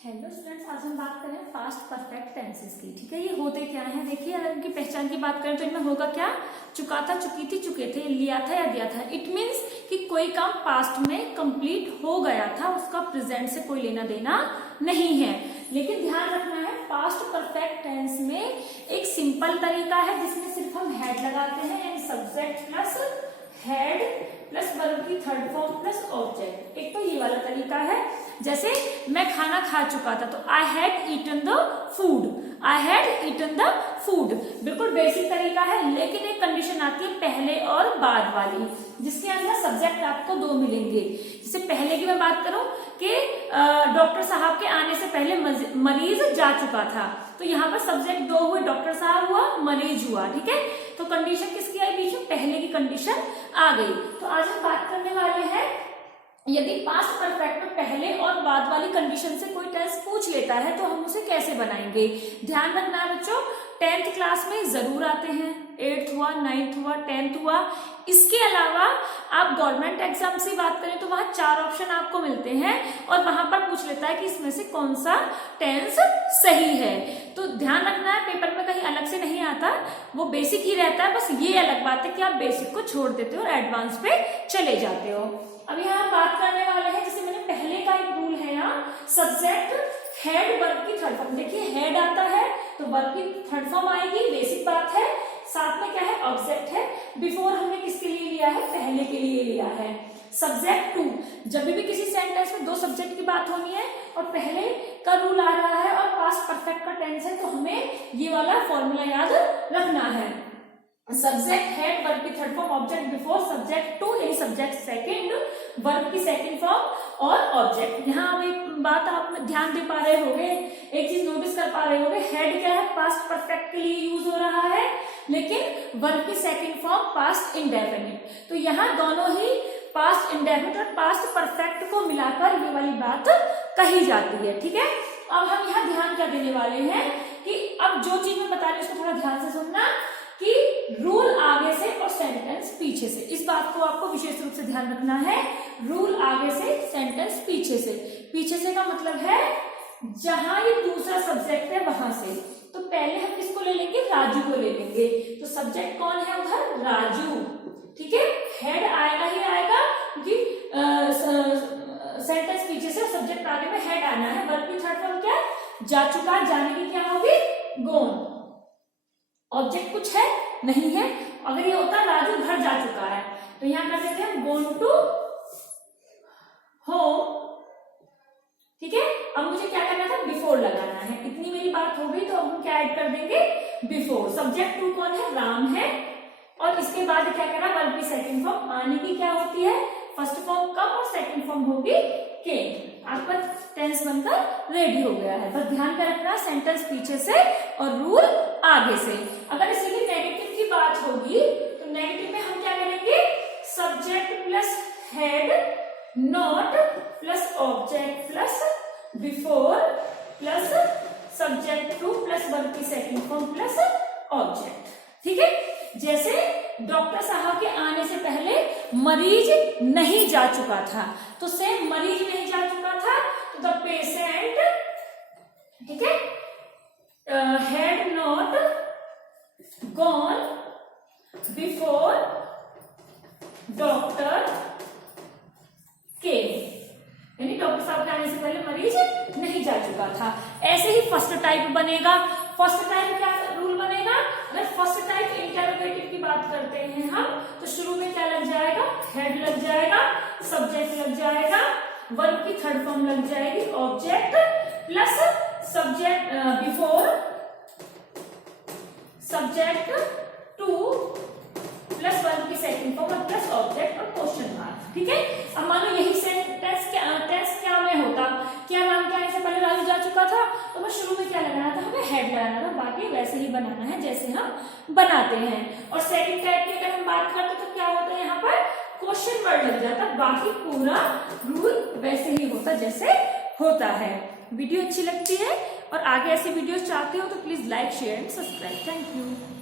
Hello students, आज हम बात करें पास्ट परफेक्ट टेंसेस की। ठीक है, ये होते क्या है? देखिए, अगर इनकी पहचान की बात करें तो इनमें होगा क्या? चुका था, चुकी थी, चुके थे, लिया था या दिया था। इट मीन्स कि कोई काम पास्ट में कंप्लीट हो गया था, उसका प्रेजेंट से कोई लेना देना नहीं है। लेकिन ध्यान रखना है, पास्ट परफेक्ट टेंस में एक सिंपल तरीका है जिसमें सिर्फ हम हैड लगाते हैं, यानी subject plus had plus verb की थर्ड फॉर्म प्लस ऑब्जेक्ट। एक तो ये वाला तरीका है, जैसे मैं खाना खा चुका था तो I had eaten the food, I had eaten the food. बिल्कुल बेसिक तरीका है, लेकिन एक कंडीशन आती है पहले और बाद वाली, जिसके अंदर सब्जेक्ट आपको दो मिलेंगे। जैसे पहले की मैं बात करूं कि डॉक्टर साहब के आने से पहले मरीज जा चुका था, तो यहाँ पर सब्जेक्ट दो हुए, डॉक्टर साहब हुआ, मरीज हुआ। ठीक है, तो कंडीशन किसकी आई? बीच में पहले की कंडीशन आ गई। तो आज हम बात करने वाले हैं, यदि पास्ट परफेक्ट में पहले और बाद वाली कंडीशन से कोई टेंस पूछ लेता है तो हम उसे कैसे बनाएंगे। ध्यान रखना है बच्चों, 10th क्लास में जरूर आते हैं, 8th हुआ, 9th हुआ, 10th हुआ। इसके अलावा आप गवर्नमेंट एग्जाम से बात करें तो वहां 4 ऑप्शन आपको मिलते हैं और वहां पर पूछ लेता है कि इसमें से कौन सा टेंस सही है। तो ध्यान रखना है, पेपर में कहीं अलग से नहीं आता, वो बेसिक ही रहता है। बस ये अलग बात है कि आप बेसिक को छोड़ देते हो और एडवांस पे चले जाते हो। अब यहाँ हम बात करने वाले हैं, जैसे मैंने पहले का एक रूल है यहाँ, सब्जेक्ट हैड वर्ब की थर्ड फॉर्म। देखिए, हैड आता है तो वर्ब की थर्ड फॉर्म आएगी, बेसिक बात है। साथ में क्या है? ऑब्जेक्ट है। बिफोर हमने किसके लिए लिया है? पहले के लिए लिया है। सब्जेक्ट टू, जब भी किसी सेंटेंस में दो सब्जेक्ट की बात होनी है और पहले का रूल आ रहा है और पास्ट परफेक्ट का टेंस है, तो हमें ये वाला फॉर्मूला याद रखना है। सब्जेक्ट हैड वर्ब की third form, object before, subject two यानी सब्जेक्ट सेकंड, वर्ब की सेकंड फॉर्म और ऑब्जेक्ट। यहाँ अब एक बात आप ध्यान दे पा रहे होंगे, एक चीज नोटिस कर पा रहे होंगे, हैड क्या है? पास्ट परफेक्ट के लिए यूज हो रहा है, लेकिन वर्ब की सेकंड फॉर्म पास्ट इंडेफिनिट। तो यहाँ दोनों ही पास्ट इंडेफिनिट और पास्ट परफेक्ट को मिलाकर ये वाली बात कही जाती है। ठीक है, अब हम यहाँ ध्यान क्या देने वाले हैं कि अब जो चीज मैं बता रही हूँ उसको थोड़ा ध्यान से सुनना, कि रूल आगे से और सेंटेंस पीछे से। इस बात को आपको विशेष रूप से ध्यान रखना है। रूल आगे से, सेंटेंस पीछे से। पीछे से का मतलब है जहां ये दूसरा सब्जेक्ट है वहां से। तो पहले हम किसको ले लेंगे? राजू को ले लेंगे। तो सब्जेक्ट कौन है उधर? राजू। ठीक है, हेड आएगा ही आएगा क्योंकि सेंटेंस पीछे से, सब्जेक्ट आगे में हेड आना है। वर्ब की थर्ड फॉर्म क्या? जा चुका, जाने की क्या होगी? गोन। ऑब्जेक्ट कुछ है? नहीं है। अगर ये होता राजू घर जा चुका है तो यहां कर सकते हैं गोन टू होम। ठीक है, अब मुझे क्या करना था? बिफोर लगाना है। इतनी मेरी बात हो गई, तो अब हम क्या ऐड कर देंगे? बिफोर। सब्जेक्ट टू कौन है? राम है। और इसके बाद क्या करना? वर्ब की सेकंड फॉर्म आने की क्या होती है? फर्स्ट फॉर्म कब और सेकंड फॉर्म होगी केम। आपका टेंस बनकर रेडी हो गया है। बस ध्यान में रखना, सेंटेंस पीछे से और रूल आगे से। अगर इसीलिए नेगेटिव की बात होगी तो नेगेटिव में हम क्या करेंगे? Subject plus head not plus object plus before plus subject two plus verb की सेकंड फॉर्म प्लस ऑब्जेक्ट। ठीक है, जैसे डॉक्टर साहब के आने से पहले मरीज नहीं जा चुका था, तो सेम मरीज नहीं जा चुका था तो द पेशेंट, ठीक है, had not gone before doctor केम, यानी डॉक्टर साहब के आने से पहले मरीज नहीं जा चुका था। ऐसे ही फर्स्ट टाइप बनेगा। फर्स्ट टाइप क्या रूल बनेगा? अगर फर्स्ट टाइप इंटरोगेटिव की बात करते हैं हम, तो शुरू में क्या लग जाएगा? हेड लग जाएगा, सब्जेक्ट लग जाएगा, वर्ब की थर्ड फॉर्म लग जाएगी, object plus subject before, subject two plus verb की सेकंड फॉर्म और प्लस ऑब्जेक्ट और क्वेश्चन मार्क। ठीक है, अब मानो यही सेंटेंस क्या में होता, क्या नाम क्या इससे पहले राजू जा चुका था, तो मैं शुरू में क्या लगाना था? हमें हेड लगाना था। बाकी वैसे ही बनाना है जैसे हम बनाते हैं। और सेकंड टाइप की अगर हम बात करते तो क्या होता है? यहाँ पर क्वेश्चन वर्ड लग जाता, बाकी पूरा रूल वैसे ही होता जैसे होता है। वीडियो अच्छी लगती है और आगे ऐसी वीडियो चाहते हो तो please like, share and subscribe. Thank you.